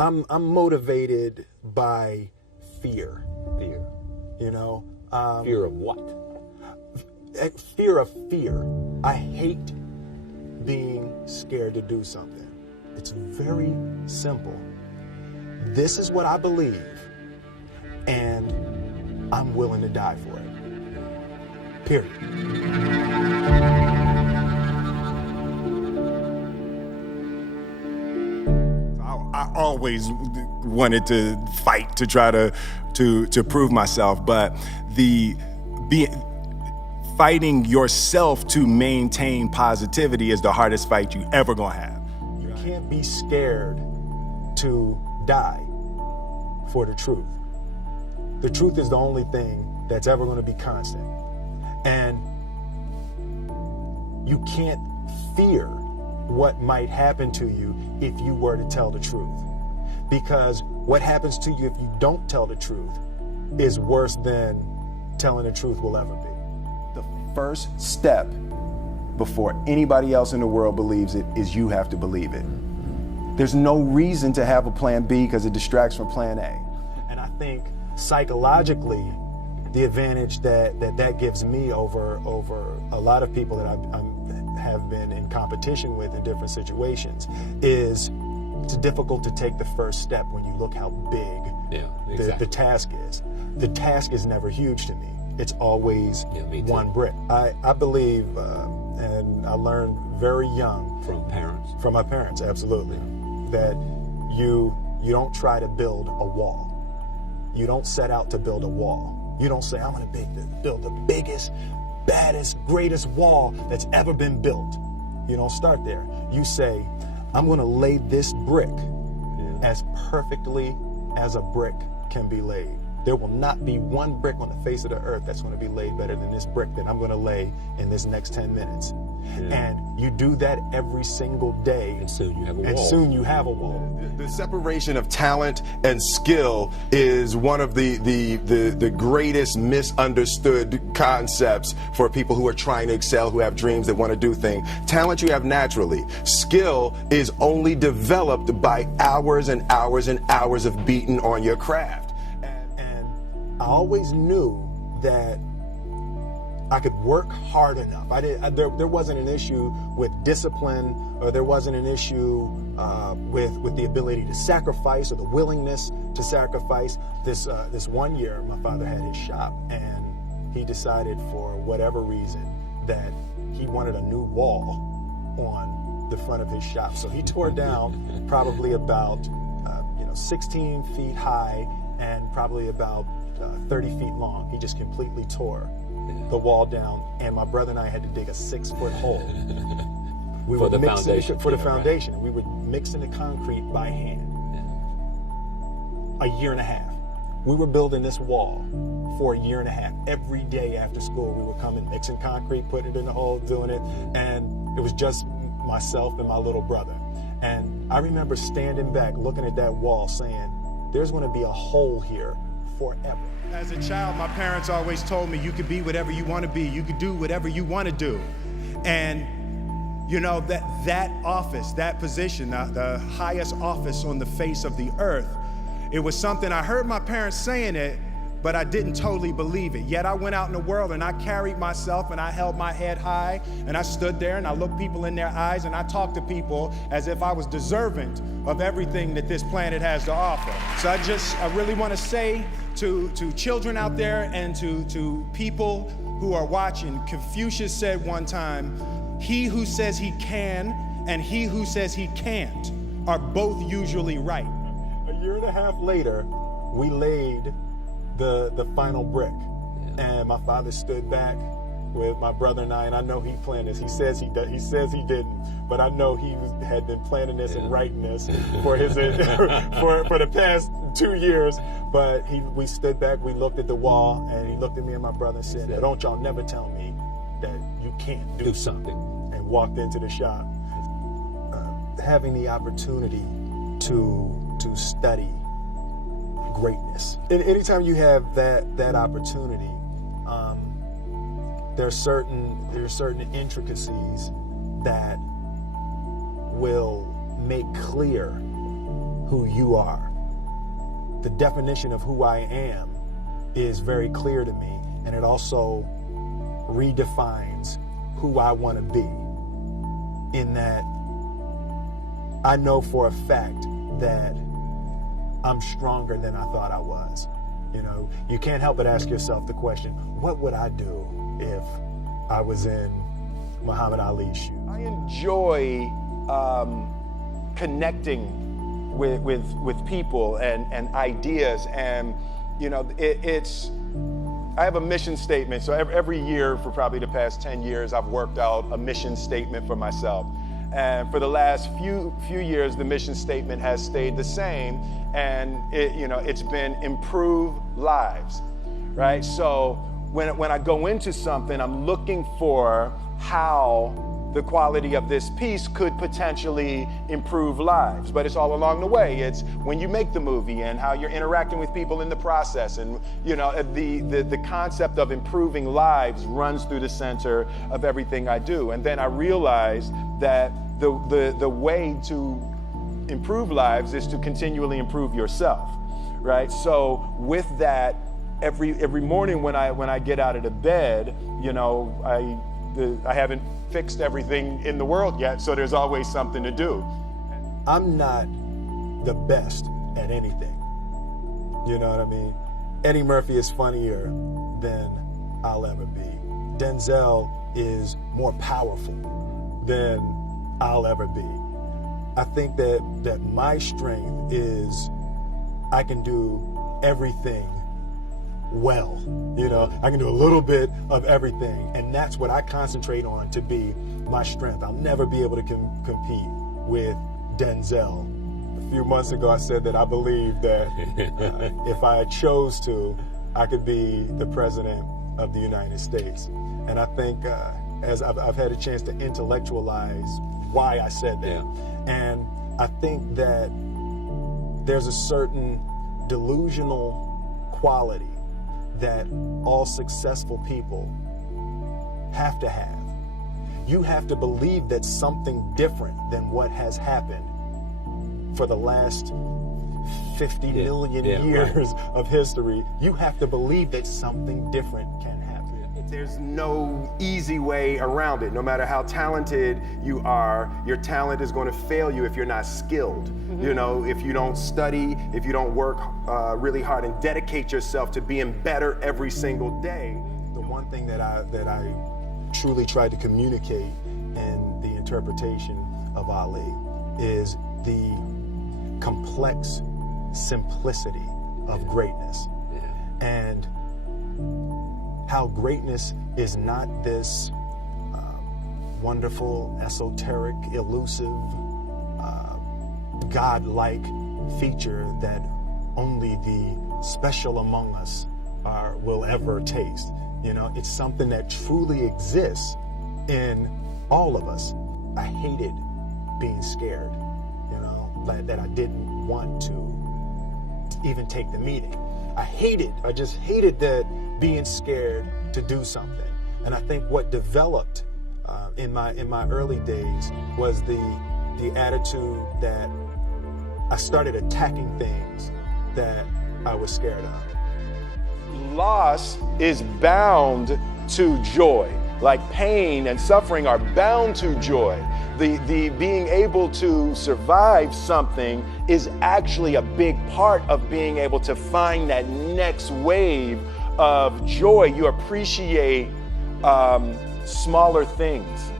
I'm motivated by fear. Fear. You know, Fear of what? fear of fear. I hate being scared to do something. It's very simple. This is what I believe, and I'm willing to die for it. Period. I always wanted to fight to try to prove myself, but fighting yourself to maintain positivity is the hardest fight you ever gonna have. You can't be scared to die for the truth. The truth is the only thing that's ever going to be constant. And you can't fear what might happen to you if you were to tell the truth. Because what happens to you if you don't tell the truth is worse than telling the truth will ever be. The first step before anybody else in the world believes it is you have to believe it. There's no reason to have a plan B because it distracts from plan A. And I think psychologically, the advantage that gives me over a lot of people that I have been in competition with in different situations is it's difficult to take the first step when you look how big the task is. The task is never huge to me. It's always one brick. I believe, and I learned very young. From parents? From my parents, absolutely. That you don't try to build a wall. You don't set out to build a wall. You don't say, I'm gonna build the biggest, baddest, greatest wall that's ever been built. You don't start there. You say, I'm gonna lay this brick as perfectly as a brick can be laid. There will not be one brick on the face of the earth that's going to be laid better than this brick that I'm going to lay in this next 10 minutes. And you do that every single day. And soon you have a wall. And soon you have a wall. The separation of talent and skill is one of the greatest misunderstood concepts for people who are trying to excel, who have dreams, that want to do things. Talent you have naturally. Skill is only developed by hours and hours and hours of beating on your craft. I always knew that I could work hard enough. There wasn't an issue with discipline, or there wasn't an issue with the ability to sacrifice or the willingness to sacrifice. This one year, my father had his shop, and he decided for whatever reason that he wanted a new wall on the front of his shop. So he tore down probably about 16 feet high and probably about 30 feet long. He just completely tore the wall down, and my brother and I had to dig a 6-foot hole. For the foundation. For the foundation. And we were mixing the concrete by hand. A year and a half. We were building this wall for a year and a half. Every day after school, we were coming, mixing concrete, putting it in the hole, doing it, and it was just myself and my little brother. And I remember standing back, looking at that wall, saying, there's going to be a hole here forever. As a child, my parents always told me you could be whatever you want to be. You could do whatever you want to do. And you know, that office, that position, the highest office on the face of the earth, it was something I heard my parents saying it, but I didn't totally believe it. Yet I went out in the world and I carried myself and I held my head high and I stood there and I looked people in their eyes and I talked to people as if I was deserving of everything that this planet has to offer. So I really want to say to children out there and to people who are watching, Confucius said one time, he who says he can and he who says he can't are both usually right. A year and a half later, we laid the final brick. And my father stood back with my brother and I know he planned this. He says he didn't, but I know he had been planning this and writing this for his for the past 2 years. But we stood back, we looked at the wall, and he looked at me and my brother and said, "Now, don't y'all never tell me that you can't do something," and walked into the shop. Having the opportunity to study greatness. And anytime you have that opportunity, there's certain intricacies that will make clear who you are. The definition of who I am is very clear to me, and it also redefines who I want to be, in that I know for a fact that I'm stronger than I thought I was. You know, you can't help but ask yourself the question, what would I do if I was in Muhammad Ali's shoes? I enjoy connecting with people and ideas, and you know, I have a mission statement. So every year for probably the past 10 years, I've worked out a mission statement for myself. And for the last few years, the mission statement has stayed the same, and it's been improve lives, right? So when I go into something, I'm looking for how the quality of this piece could potentially improve lives. But it's all along the way. It's when you make the movie and how you're interacting with people in the process. And the concept of improving lives runs through the center of everything I do. And then I realized that the way to improve lives is to continually improve yourself, right? So with that, every morning when I get out of the bed, I haven't fixed everything in the world yet, so there's always something to do. I'm not the best at anything. You know what I mean? Eddie Murphy is funnier than I'll ever be. Denzel is more powerful than I'll ever be. I think that my strength is I can do everything well. I can do a little bit of everything, and that's what I concentrate on to be my strength. I'll never be able to compete with Denzel. A few months ago, I said that I believe that if I chose to, I could be the president of the United States. And I think as I've had a chance to intellectualize why I said that. Yeah. And I think that there's a certain delusional quality that all successful people have to have. You have to believe that something different than what has happened for the last 50 million years of history. You have to believe that something different can happen. There's no easy way around it. No matter how talented you are, your talent is going to fail you if you're not skilled. If you don't study, if you don't work really hard and dedicate yourself to being better every single day. The one thing that I truly tried to communicate in the interpretation of Ali is the complex simplicity of greatness. And how greatness is not this wonderful, esoteric, elusive, God-like feature that only the special among us will ever taste. It's something that truly exists in all of us. I hated being scared, that I didn't want to even take the meeting. I just hated that being scared to do something. And I think what developed in my early days was the attitude that I started attacking things that I was scared of. Loss is bound to joy. Like pain and suffering are bound to joy. The being able to survive something is actually a big part of being able to find that next wave of joy. You appreciate smaller things.